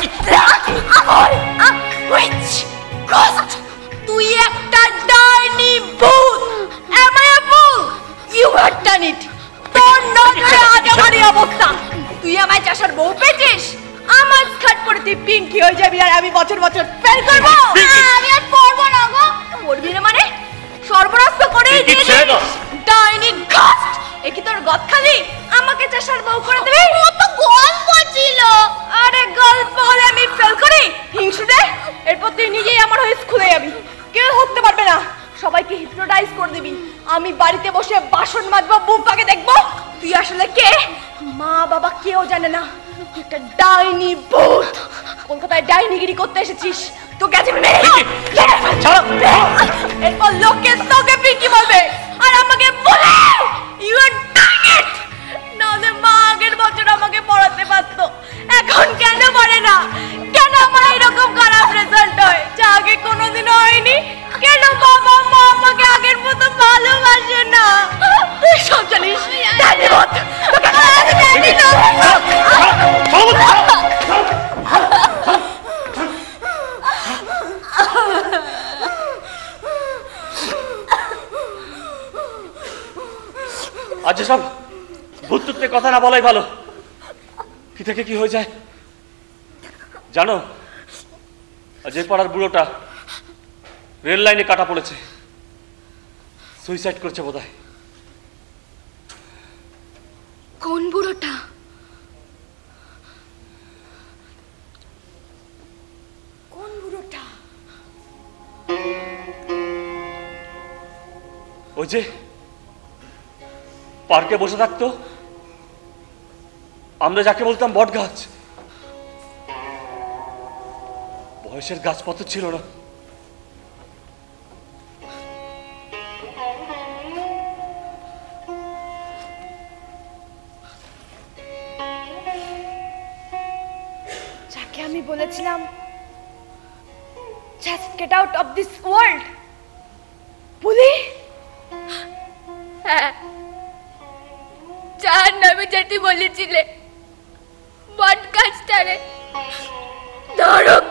নাকি? তুই একটা ডাইনি ভূত। Am I a fool? You had done it. তোর নজরে আজ আমার এই অবস্থা। তুই আমায় চাষার বউ পেয়েছিস, আমার খাট করে তুই পিঙ্কি হয়ে যাবি আর আমি বছর বছর ফেল করবো। আমি আর পড়বো না গো। পড়বি না মানে? সর্বনাশ করে ডাইনি ঘাট। একই তোর গদখালি আমাকে চাষার বউ করে দেবে? ও তো গল্প ছিল। আরে গল্প হলে আমি ফেল করি? হিংসুটে, এরপর তুই নিজেই আমার হয়ে স্কুলে যাবি, কেউ হতে পারবে না। সবাইকে হিপনোটাইজ করে দিবি। আমি বাড়িতে বসে বাসন মাজবো, বুম্পাকে দেখবো। তুই আসলে কে? মা বাবা কেউ জানে না। তুই একটা ডাইনি ভূত। কলকাতায় ডাইনিগিরি করতে এসেছিস। তো গেছে এরপর লোকে তোকে পিঙ্কি বলবে আর আমাকে বলে ইউ আর ডাইং ইট। নাহলে মা আগের বছর আমাকে পড়াতে পারতো, এখন কেন পড়ে না? কেন আমার এরকম খারাপ রেজাল্ট হয় যা আগে কোনোদিনও হয়নি? কেন বাবা মা আমাকে আগের মতো ভালোবাসে না? তুই সব জানিস। ডাইনি ভূত। আজ সব ভূতত্বে কথা না বলাই ভালো। কি থেকে কি হয়ে যায় জানো? আজ এই পাড়ার বুড়োটা রেল লাইনে কাটা পড়েছে, সুইসাইড করছে বোধহয়। কোন বুড়োটা? কোন বুড়োটা? ওই যে পার্কে বসে থাকতো, আমরা যাকে বলতাম বট গাছ। বয়সের গাছপত্র ছিল না। যাকে আমি বলেছিলাম just get out of this world, বলি? হ্যাঁ, যার নামে যেতে বলেছিলে বট গাছটারে নরক